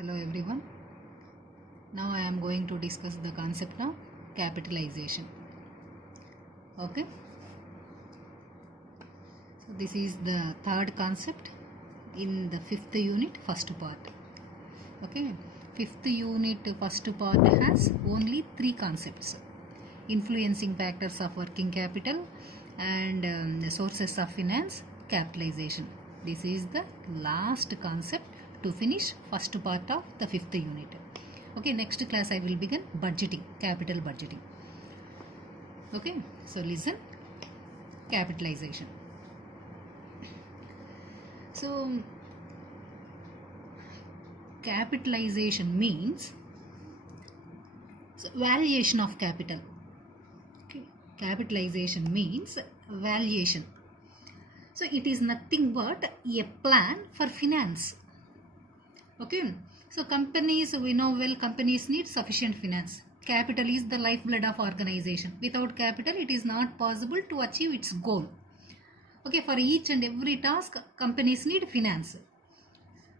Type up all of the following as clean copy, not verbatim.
Hello everyone. Now I am going to discuss the concept of capitalization. Okay. So this is the third concept in the fifth unit, first part. Okay. Fifth unit, first part has only three concepts: influencing factors of working capital and the sources of finance, capitalization. This is the last concept to finish first part of the fifth unit. Okay, next class I will begin budgeting, capital budgeting. Okay, so listen, capitalization. So capitalization means valuation of capital. Okay, capitalization means valuation. So it is nothing but a plan for finance. Okay, so companies, we know well, companies need sufficient finance. Capital is the lifeblood of organization. Without capital, it is not possible to achieve its goal. Okay, for each and every task, companies need finance.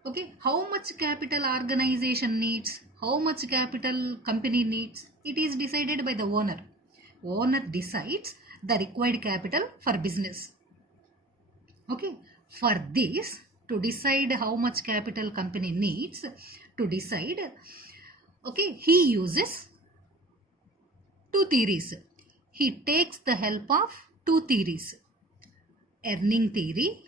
Okay, how much capital organization needs, how much capital company needs, it is decided by the owner. Owner decides the required capital for business. Okay, for this, to decide how much capital company needs, to decide, okay, he uses two theories. He takes the help of two theories: earning theory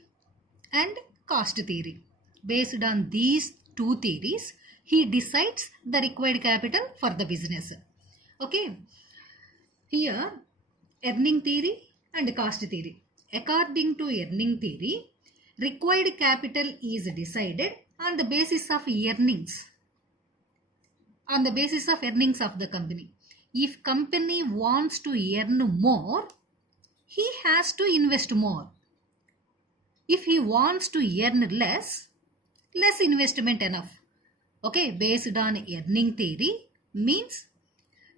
and cost theory. Based on these two theories, he decides the required capital for the business. Okay, here earning theory and cost theory. According to earning theory, required capital is decided on the basis of earnings. On the basis of earnings of the company. If company wants to earn more, he has to invest more. If he wants to earn less investment enough. Okay, based on earning theory means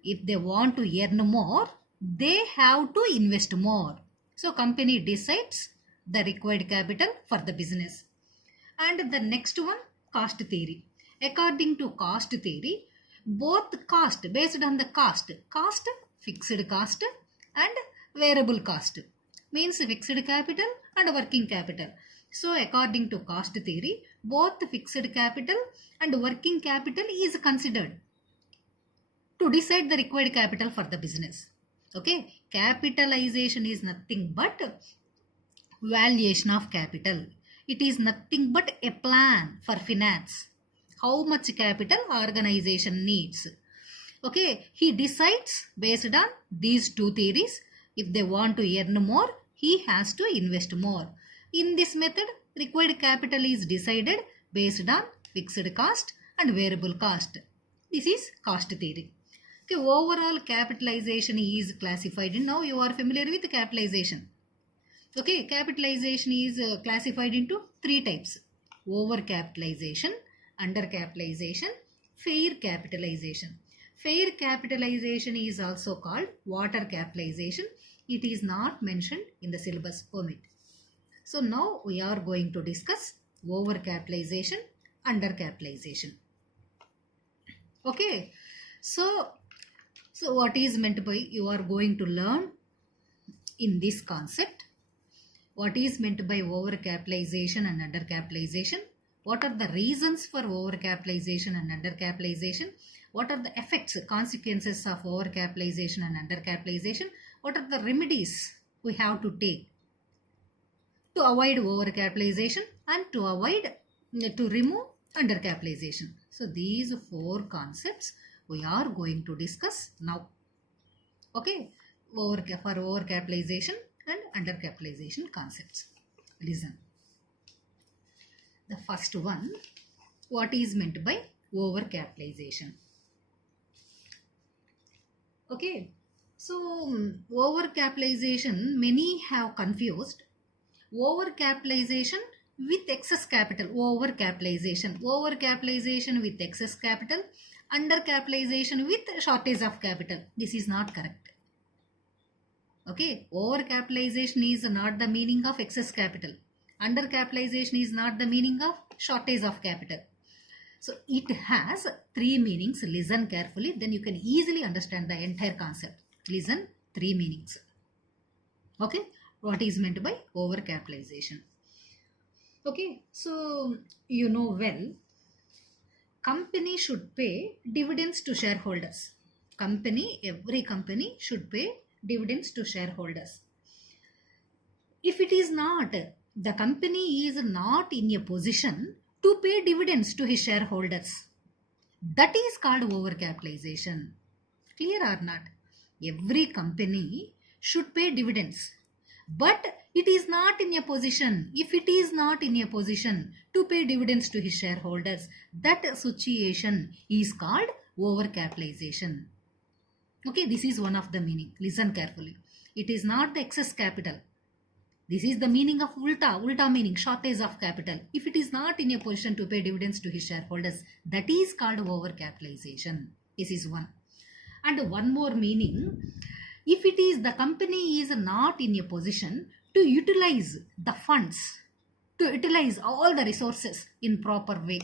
if they want to earn more, they have to invest more. So company decides the required capital for the business. And the next one, cost theory. According to cost theory, both cost, based on the cost, fixed cost and variable cost, means fixed capital and working capital. So according to cost theory, both fixed capital and working capital is considered to decide the required capital for the business. Okay, capitalization is nothing but valuation of capital. It is nothing but a plan for finance. How much capital organization needs. Okay, he decides based on these two theories. If they want to earn more, he has to invest more. In this method, required capital is decided based on fixed cost and variable cost. This is cost theory. Okay, overall capitalization is classified in, now you are familiar with capitalization. Okay, capitalization is classified into three types: overcapitalization, undercapitalization, fair capitalization. Fair capitalization is also called water capitalization. It is not mentioned in the syllabus, omit. So now we are going to discuss overcapitalization, undercapitalization. Okay, so what is meant by, you are going to learn in this concept. What is meant by overcapitalization and undercapitalization? What are the reasons for overcapitalization and undercapitalization? What are the effects, consequences of overcapitalization and undercapitalization? What are the remedies we have to take to avoid overcapitalization and to remove undercapitalization? So these four concepts we are going to discuss now. Okay, for overcapitalization and undercapitalization concepts. Listen. The first one, what is meant by overcapitalization? Okay, so overcapitalization, many have confused overcapitalization with excess capital. Overcapitalization with excess capital, undercapitalization with shortage of capital. This is not correct. Okay, overcapitalization is not the meaning of excess capital. Undercapitalization is not the meaning of shortage of capital. So it has three meanings. Listen carefully, then you can easily understand the entire concept. Listen, three meanings. Okay, what is meant by overcapitalization? Okay, so you know well, company should pay dividends to shareholders. Every company should pay dividends to shareholders. If it is not, the company is not in a position to pay dividends to his shareholders. That is called overcapitalization. Clear or not? Every company should pay dividends. But it is not in a position, if it is not in a position to pay dividends to his shareholders, that situation is called overcapitalization. Okay, this is one of the meaning. Listen carefully. It is not the excess capital. This is the meaning of ulta meaning, shortage of capital. If it is not in a position to pay dividends to his shareholders, that is called overcapitalization. This is one. And one more meaning, if it is the company is not in a position to utilize the funds, to utilize all the resources in proper way,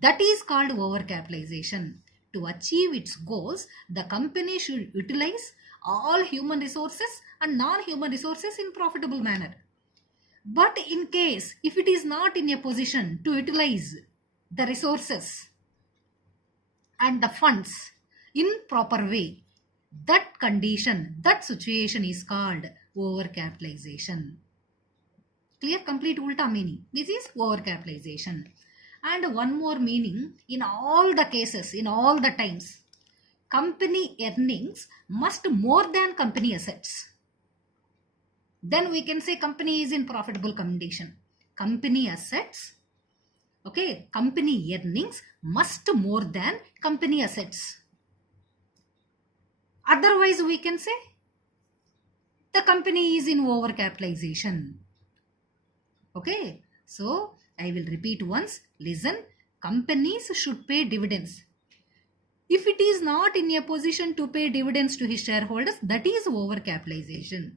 that is called overcapitalization. To achieve its goals, the company should utilize all human resources and non-human resources in profitable manner. But in case, if it is not in a position to utilize the resources and the funds in proper way, that condition, that situation is called overcapitalization. Clear? Complete ulta meaning. This is overcapitalization. And one more meaning, in all the cases, in all the times, company earnings must more than company assets. Then we can say company is in profitable condition. Company assets, okay, company earnings must more than company assets. Otherwise, we can say the company is in overcapitalization. Okay, so I will repeat once. Listen, companies should pay dividends. If it is not in a position to pay dividends to his shareholders, that is overcapitalization.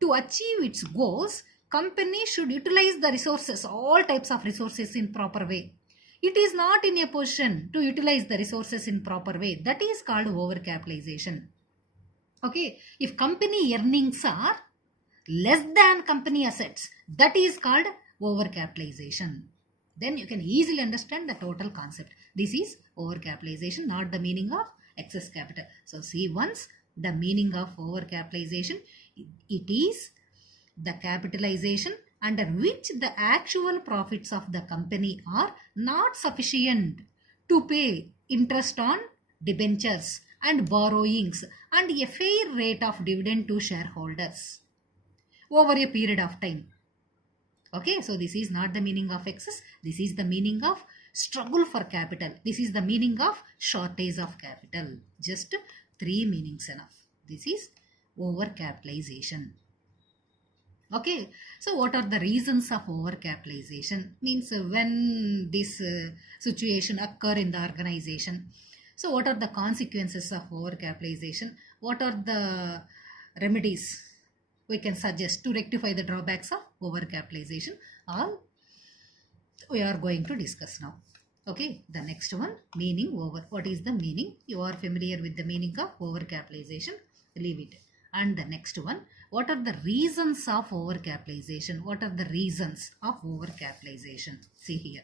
To achieve its goals, company should utilize the resources, all types of resources in proper way. It is not in a position to utilize the resources in proper way. That is called overcapitalization. Okay, if company earnings are less than company assets, that is called overcapitalization. Then you can easily understand the total concept. This is overcapitalization, not the meaning of excess capital. So see once the meaning of overcapitalization. It is the capitalization under which the actual profits of the company are not sufficient to pay interest on debentures and borrowings and a fair rate of dividend to shareholders over a period of time. Okay, so this is not the meaning of excess. This is the meaning of struggle for capital. This is the meaning of shortage of capital. Just three meanings enough. This is overcapitalization. Okay, so what are the reasons of overcapitalization? Means when this situation occur in the organization. So what are the consequences of overcapitalization? What are the remedies we can suggest to rectify the drawbacks of overcapitalization? All we are going to discuss now. Okay, the next one, meaning over. What is the meaning? You are familiar with the meaning of overcapitalization. Leave it. And the next one, what are the reasons of overcapitalization? What are the reasons of overcapitalization? See here.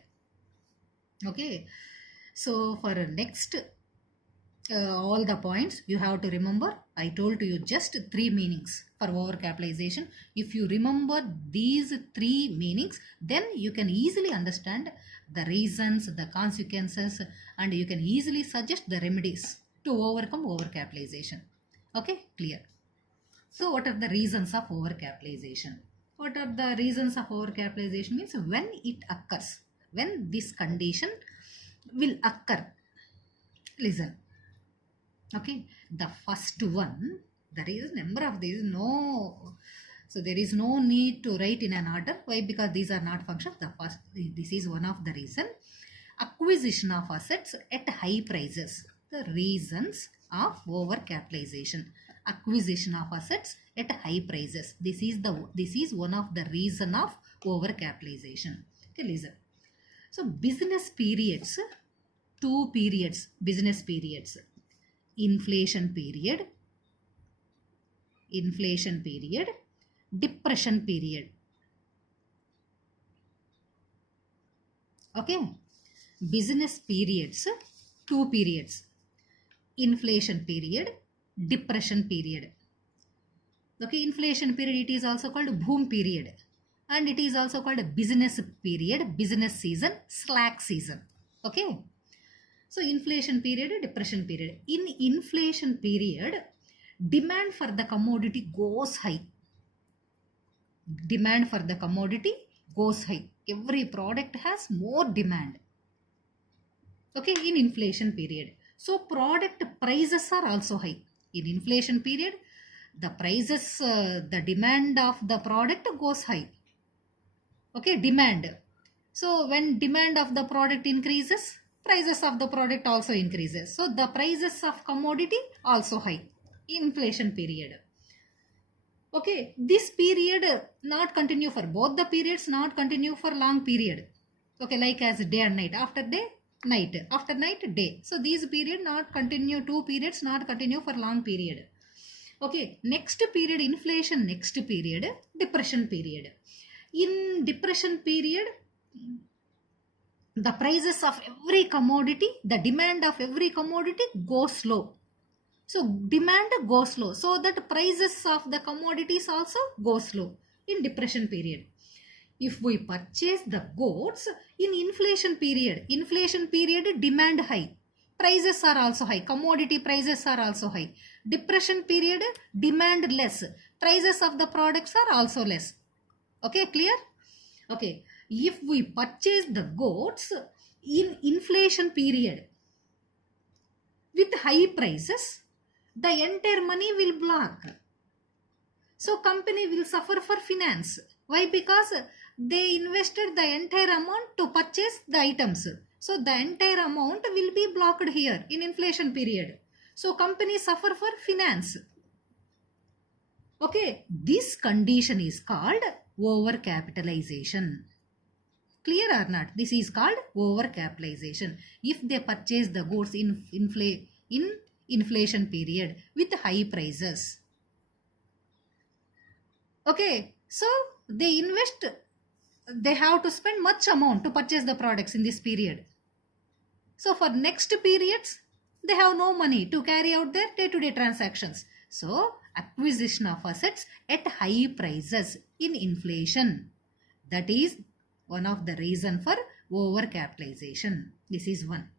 Okay, so for next all the points you have to remember. I told you just three meanings for overcapitalization. If you remember these three meanings, then you can easily understand the reasons, the consequences, and you can easily suggest the remedies to overcome overcapitalization. Okay, clear. So what are the reasons of overcapitalization? What are the reasons of overcapitalization? Means when it occurs, when this condition will occur. Listen. Okay, the first one, there is a number of these, so there is no need to write in an order. Why? Because these are not functions. The first, this is one of the reason. Acquisition of assets at high prices. The reasons of overcapitalization. Acquisition of assets at high prices. This is one of the reason of overcapitalization. Okay, listen. So business periods, two periods, business periods. Inflation period, depression period. Okay, business periods, two periods. Inflation period, depression period. Okay, inflation period, it is also called boom period, and it is also called business period, business season, slack season. Okay, so inflation period, depression period. In inflation period, demand for the commodity goes high. Demand for the commodity goes high. Every product has more demand. Okay, in inflation period. So product prices are also high. In inflation period, the prices, the demand of the product goes high. Okay, demand. So when demand of the product increases, prices of the product also increases. So the prices of commodity also high. Inflation period. Okay, this period not continue for both the periods, not continue for long period. Okay, like as day and night, after day, night, after night, day. So these period not continue, two periods not continue for long period. Okay, next period, inflation, next period, depression period. In depression period, the prices of every commodity, the demand of every commodity goes low. So demand goes low, so that prices of the commodities also goes low in depression period. If we purchase the goods in inflation period, demand high, prices are also high, commodity prices are also high. Depression period, demand less, prices of the products are also less. Okay, clear? Okay, if we purchase the goods in inflation period with high prices, the entire money will block. So company will suffer for finance. Why? Because they invested the entire amount to purchase the items. So the entire amount will be blocked here in inflation period. So companies suffer for finance. Okay, this condition is called overcapitalization. Clear or not? This is called overcapitalization. If they purchase the goods in inflation period with high prices. Okay, so they invest, they have to spend much amount to purchase the products in this period. So for next periods, they have no money to carry out their day-to-day transactions. So acquisition of assets at high prices in inflation. That is one of the reason for overcapitalization. This is one.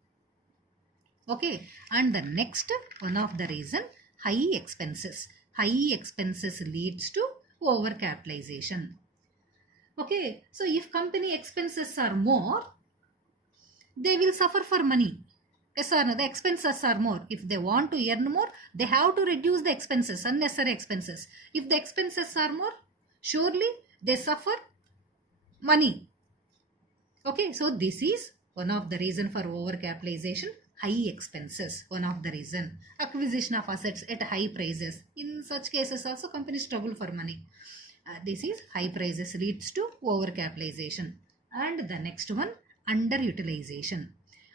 Okay, and the next one of the reason, high expenses. High expenses leads to overcapitalization. Okay, so if company expenses are more, they will suffer for money. Yes or no? The expenses are more. If they want to earn more, they have to reduce the expenses, unnecessary expenses. If the expenses are more, surely they suffer money. Okay, so this is one of the reason for overcapitalization. High expenses, one of the reason. Acquisition of assets at high prices. In such cases also companies struggle for money. This is high prices leads to overcapitalization. And the next one, underutilization.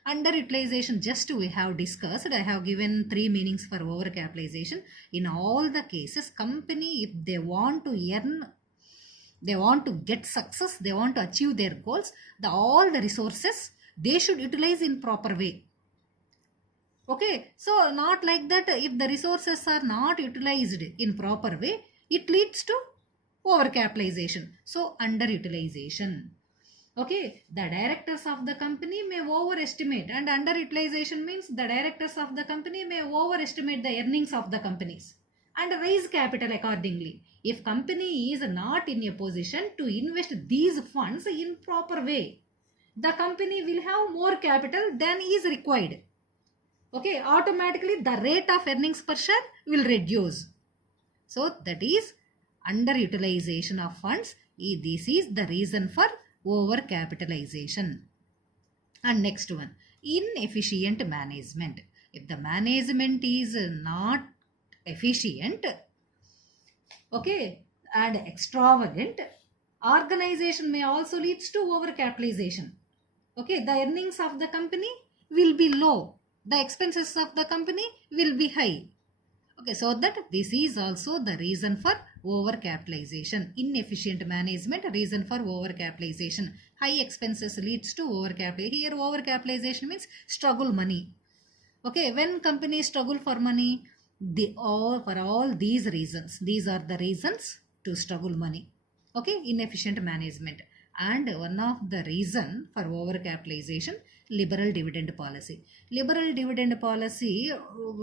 Underutilization, just we have discussed. I have given three meanings for overcapitalization. In all the cases, company, if they want to earn, they want to get success, they want to achieve their goals, all the resources they should utilize in proper way. Okay, so not like that, if the resources are not utilized in proper way, it leads to overcapitalization. So underutilization. Okay, the directors of the company may overestimate, and underutilization means the directors of the company may overestimate the earnings of the companies and raise capital accordingly. If company is not in a position to invest these funds in proper way, the company will have more capital than is required. Okay, automatically the rate of earnings per share will reduce. So that is underutilization of funds. This is the reason for overcapitalization. And next one, inefficient management. If the management is not efficient, okay, and extravagant, organization may also leads to overcapitalization. Okay, the earnings of the company will be low. The expenses of the company will be high. Okay, so that this is also the reason for overcapitalization. Inefficient management, reason for overcapitalization. High expenses leads to overcapitalization. Here overcapitalization means struggle money. Okay, when companies struggle for money, for all these reasons, these are the reasons to struggle money. Okay, inefficient management. And one of the reason for overcapitalization, liberal dividend policy. Liberal dividend policy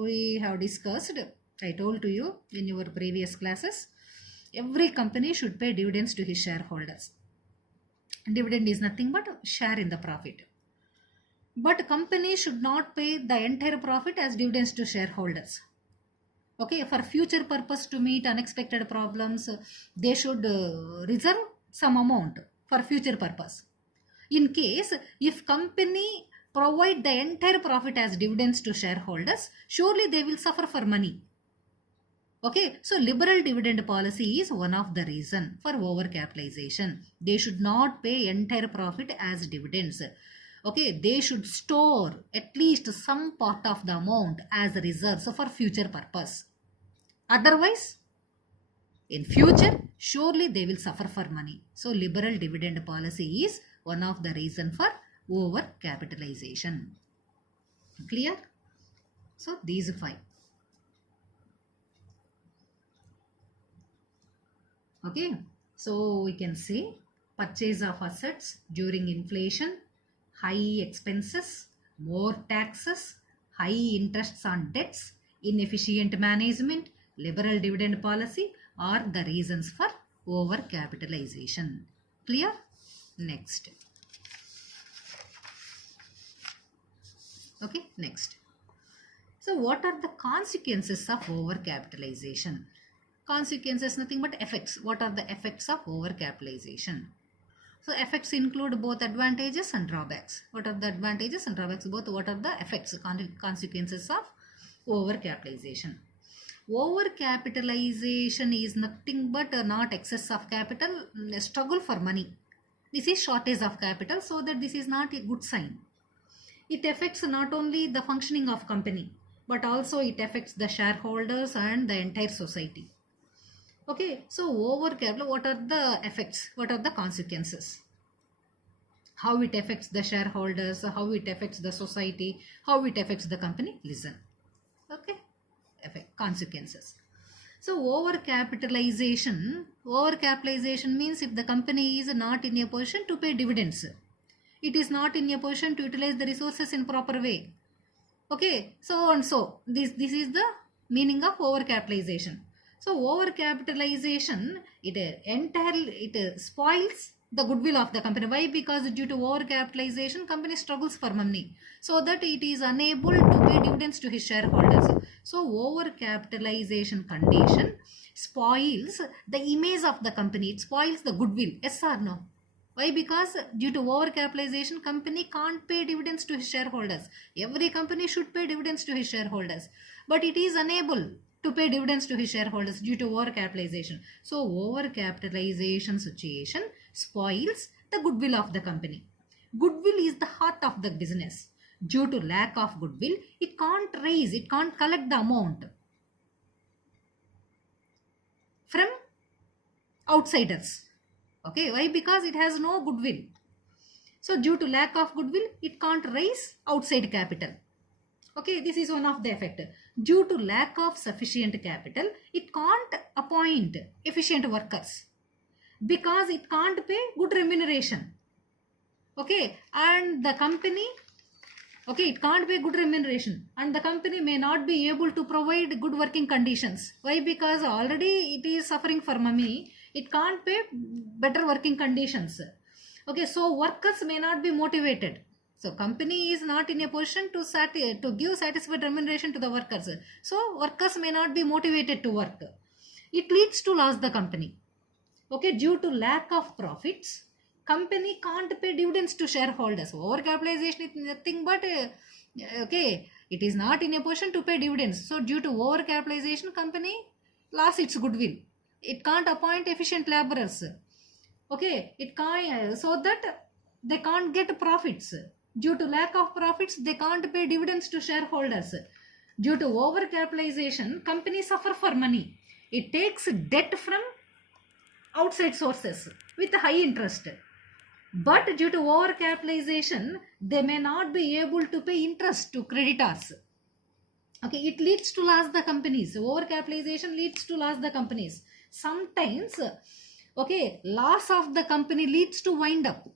we have discussed. I told to you in your previous classes. Every company should pay dividends to his shareholders. Dividend is nothing but share in the profit. But companies should not pay the entire profit as dividends to shareholders. Okay, for future purpose to meet unexpected problems, they should reserve some amount for future purpose. In case if company provide the entire profit as dividends to shareholders, surely they will suffer for money. Okay, so liberal dividend policy is one of the reason for overcapitalization. They should not pay entire profit as dividends. Okay, they should store at least some part of the amount as reserves for future purpose. Otherwise, in future, surely they will suffer for money. So, liberal dividend policy is one of the reason for overcapitalization. Clear? So, these 5. Okay, so we can say purchase of assets during inflation, high expenses, more taxes, high interests on debts, inefficient management, liberal dividend policy are the reasons for overcapitalization. Clear? Next. Okay, next. So what are the consequences of overcapitalization? Consequences nothing but effects. What are the effects of overcapitalization? So effects include both advantages and drawbacks. What are the advantages and drawbacks? Both what are the effects, consequences of overcapitalization? Overcapitalization is nothing but not excess of capital, struggle for money. This is shortage of capital, so that this is not a good sign. It affects not only the functioning of company, but also it affects the shareholders and the entire society. Okay, so overcapital, what are the effects? What are the consequences? How it affects the shareholders, how it affects the society, how it affects the company? Listen. Okay, consequences. So overcapitalization means if the company is not in a position to pay dividends, it is not in a position to utilize the resources in proper way. Okay, so and so this is the meaning of overcapitalization. So overcapitalization, it spoils the goodwill of the company. Why? Because due to overcapitalization, company struggles for money, so that it is unable to pay dividends to his shareholders. So overcapitalization condition spoils the image of the company. It spoils the goodwill. Yes or no? Why? Because due to overcapitalization, company can't pay dividends to his shareholders. Every company should pay dividends to his shareholders, but it is unable to pay dividends to his shareholders due to overcapitalization. So overcapitalization situation spoils the goodwill of the company. Goodwill is the heart of the business. Due to lack of goodwill, it can't raise, it can't collect the amount from outsiders. Okay, why? Because it has no goodwill. So due to lack of goodwill, it can't raise outside capital. Okay, this is one of the effect. Due to lack of sufficient capital, it can't appoint efficient workers because it can't pay good remuneration. Okay, and the company, okay, it can't pay good remuneration, and the company may not be able to provide good working conditions. Why? Because already it is suffering for money. It can't pay better working conditions. Okay, so workers may not be motivated. So company is not in a position to give satisfied remuneration to the workers. So workers may not be motivated to work. It leads to loss the company. Okay, due to lack of profits, company can't pay dividends to shareholders. Overcapitalization is nothing but okay, it is not in a position to pay dividends. So due to overcapitalization, company lost its goodwill. It can't appoint efficient laborers. Okay, it can't, so that they can't get profits. Due to lack of profits, they can't pay dividends to shareholders. Due to overcapitalization, companies suffer for money. It takes debt from outside sources with high interest. But due to overcapitalization, they may not be able to pay interest to creditors. Okay, it leads to loss the companies. Overcapitalization leads to loss the companies. Sometimes, okay, loss of the company leads to wind up.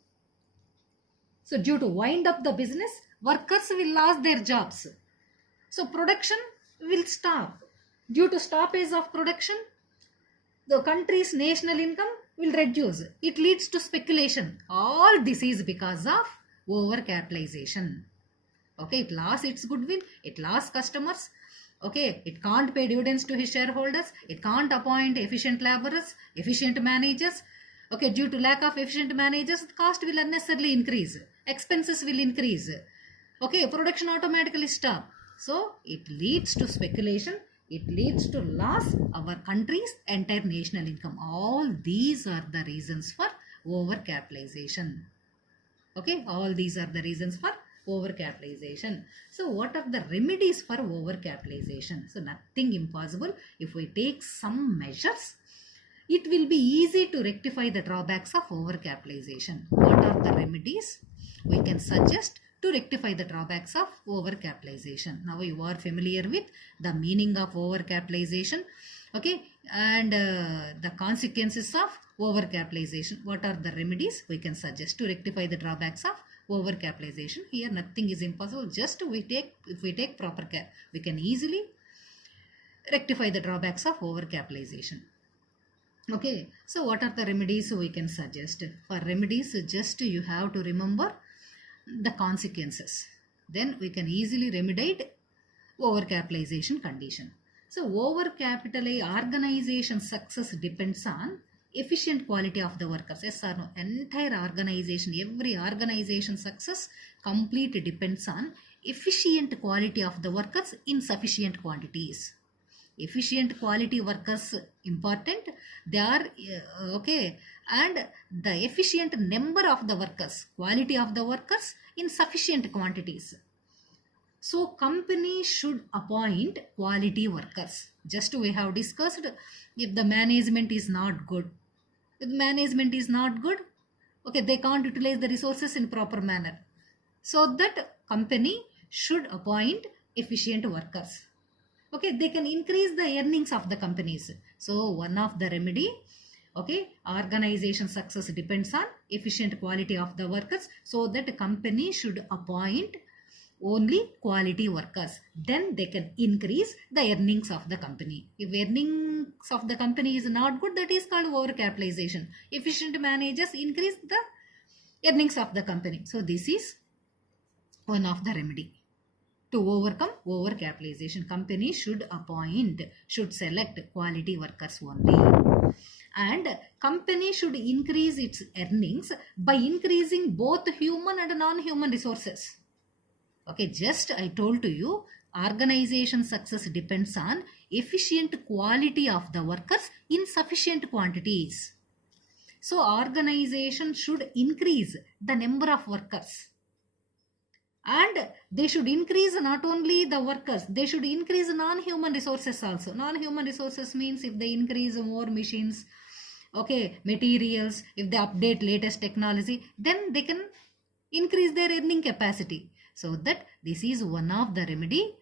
So due to wind up the business, workers will lose their jobs. So production will stop. Due to stoppage of production, the country's national income will reduce. It leads to speculation. All this is because of overcapitalization. Okay, it lost its goodwill, it lost customers. Okay, it can't pay dividends to his shareholders, it can't appoint efficient laborers, efficient managers. Okay, due to lack of efficient managers, the cost will unnecessarily increase, expenses will increase. Okay, production automatically stop. So it leads to speculation, it leads to loss our country's entire national income. All these are the reasons for overcapitalization. Okay, all these are the reasons for overcapitalization. So what are the remedies for overcapitalization? So nothing impossible. If we take some measures, it will be easy to rectify the drawbacks of overcapitalization. What are the remedies we can suggest to rectify the drawbacks of overcapitalization? Now you are familiar with the meaning of overcapitalization, okay, and the consequences of overcapitalization. What are the remedies we can suggest to rectify the drawbacks of overcapitalization? Here nothing is impossible. Just if we take proper care, we can easily rectify the drawbacks of overcapitalization. Okay, so what are the remedies we can suggest? For remedies, just you have to remember the consequences. Then we can easily remediate overcapitalization condition. So organization success depends on efficient quality of the workers. Yes or no? Entire organization, every organization success completely depends on efficient quality of the workers in sufficient quantities. Efficient quality workers important, they are okay, and the efficient number of the workers, quality of the workers in sufficient quantities. So company should appoint quality workers. Just we have discussed, if the management is not good, okay, they can't utilize the resources in proper manner. So that company should appoint efficient workers. Okay, they can increase the earnings of the companies. So one of the remedy, okay, organization success depends on efficient quality of the workers. So that company should appoint only quality workers. Then they can increase the earnings of the company. If earnings of the company is not good, that is called overcapitalization. Efficient managers increase the earnings of the company. So this is one of the remedy. To overcome overcapitalization, company should select quality workers only. And company should increase its earnings by increasing both human and non-human resources. Okay, just I told to you, organization success depends on efficient quality of the workers in sufficient quantities. So organization should increase the number of workers. And they should increase not only the workers, they should increase non-human resources also. Non-human resources means if they increase more machines, okay, materials, if they update latest technology, then they can increase their earning capacity. So that this is one of the remedy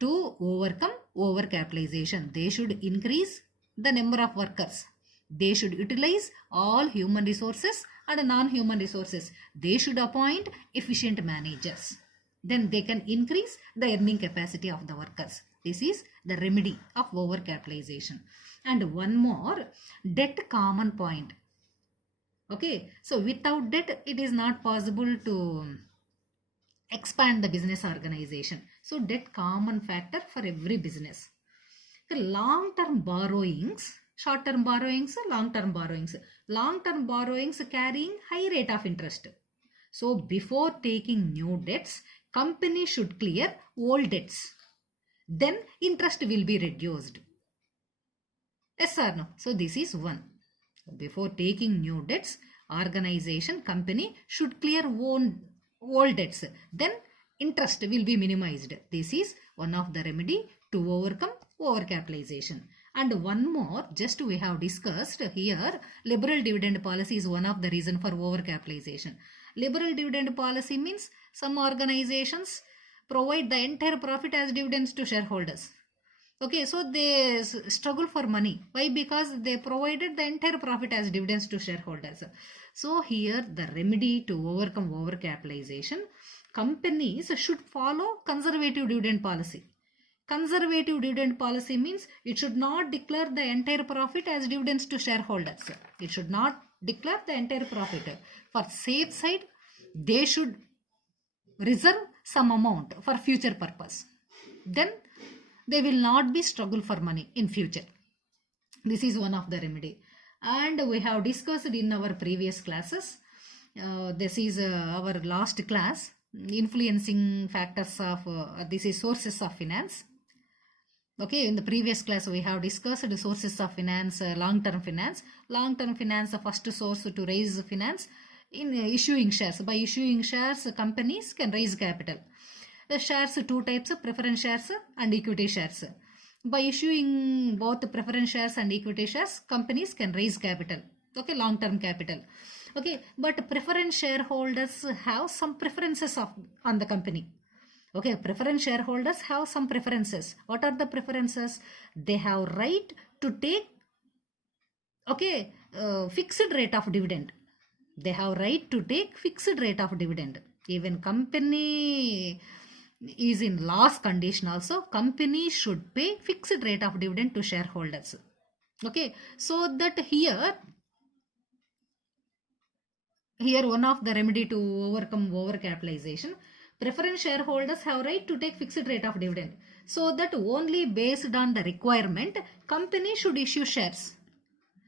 to overcome overcapitalization. They should increase the number of workers. They should utilize all human resources and non-human resources. They should appoint efficient managers. Then they can increase the earning capacity of the workers. This is the remedy of overcapitalization. And one more, debt common point. Okay, so without debt, it is not possible to expand the business organization. So debt common factor for every business. The long-term borrowings, short-term borrowings, long-term borrowings. Long-term borrowings carrying high rate of interest. So before taking new debts, company should clear old debts. Then interest will be reduced. Yes or no? So this is one. Before taking new debts, organization, company should clear old debts. Then interest will be minimized. This is one of the remedy to overcome overcapitalization. And one more, just we have discussed here, liberal dividend policy is one of the reason for overcapitalization. Liberal dividend policy means some organizations provide the entire profit as dividends to shareholders. Okay, so they struggle for money. Why? Because they provided the entire profit as dividends to shareholders. So here the remedy to overcome overcapitalization, companies should follow conservative dividend policy. Conservative dividend policy means it should not declare the entire profit as dividends to shareholders. It should not declare the entire profit. For safe side, they should reserve some amount for future purpose. Then they will not be struggle for money in future. This is one of the remedy. And we have discussed in our previous classes. This is our last class, influencing factors of, this is sources of finance. Okay, in the previous class we have discussed the sources of finance, long-term finance. Long-term finance, the first source to raise finance in issuing shares. By issuing shares, companies can raise capital. The shares, two types, preference shares and equity shares. By issuing both preference shares and equity shares, companies can raise capital. Okay, long-term capital. Okay, but preference shareholders have some preferences on the company. Okay, preference shareholders have some preferences. What are the preferences? They have right to take, okay, fixed rate of dividend. They have right to take fixed rate of dividend. Even company is in loss condition also, company should pay fixed rate of dividend to shareholders. Okay, so that here one of the remedy to overcome overcapitalization, preference shareholders have right to take fixed rate of dividend. So that only based on the requirement, company should issue shares.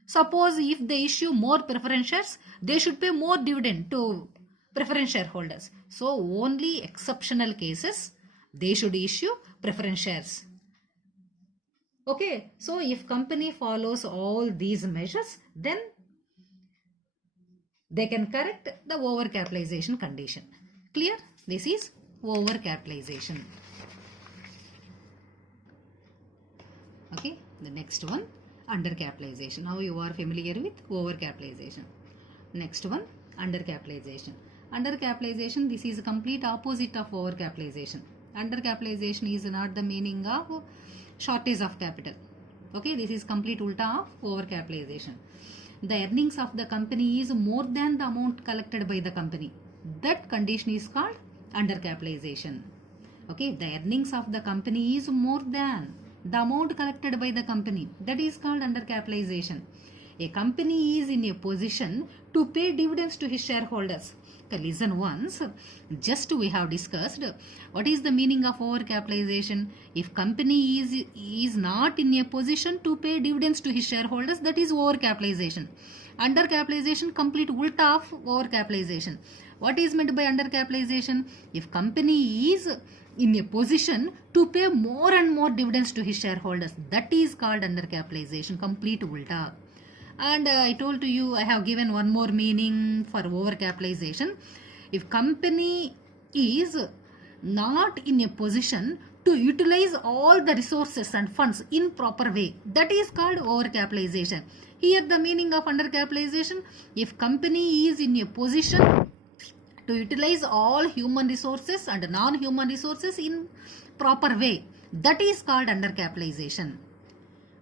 Suppose if they issue more preference shares, they should pay more dividend to preference shareholders. So only exceptional cases, they should issue preference shares. Okay, so if company follows all these measures, then they can correct the overcapitalization condition. Clear? This is overcapitalization. Okay, the next one, undercapitalization. Now you are familiar with overcapitalization. Next one, undercapitalization. Undercapitalization, this is a complete opposite of overcapitalization. Undercapitalization is not the meaning of shortage of capital. Okay, this is complete ulta of overcapitalization. The earnings of the company is more than the amount collected by the company. That condition is called undercapitalization. Okay, the earnings of the company is more than the amount collected by the company. That is called undercapitalization. A company is in a position to pay dividends to his shareholders. Okay, listen once. Just we have discussed what is the meaning of overcapitalization. If company is not in a position to pay dividends to his shareholders, that is overcapitalization. Undercapitalization, complete ulta of overcapitalization. What is meant by undercapitalization? If company is in a position to pay more and more dividends to his shareholders, that is called undercapitalization, complete ulta. And I told to you, I have given one more meaning for overcapitalization. If company is not in a position to utilize all the resources and funds in proper way, that is called overcapitalization. Here the meaning of undercapitalization, if company is in a position to utilize all human resources and non-human resources in proper way, that is called undercapitalization.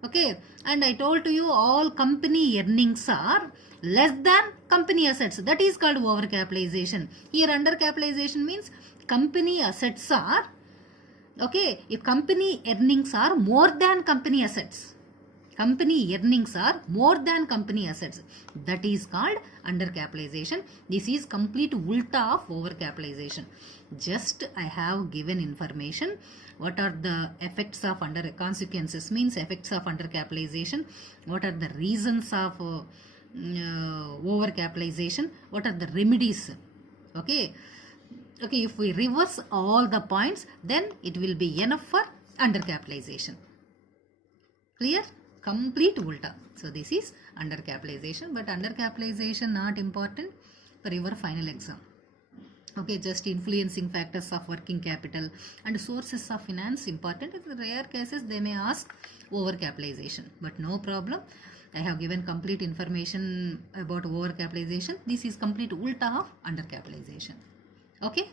Okay, and I told to you all company earnings are less than company assets. That is called overcapitalization. Here undercapitalization means company assets are, okay, if company earnings are more than company assets. Company earnings are more than company assets. That is called undercapitalization. This is complete ulta of overcapitalization. Just I have given information. What are the effects of consequences means effects of undercapitalization? What are the reasons of overcapitalization? What are the remedies? Okay. Okay, if we reverse all the points, then it will be enough for undercapitalization. Clear? complete ulta. So this is undercapitalization, but undercapitalization not important for your final exam. Okay, just influencing factors of working capital and sources of finance important. In rare cases they may ask overcapitalization, but no problem. I have given complete information about overcapitalization. This is complete ulta of undercapitalization. Okay.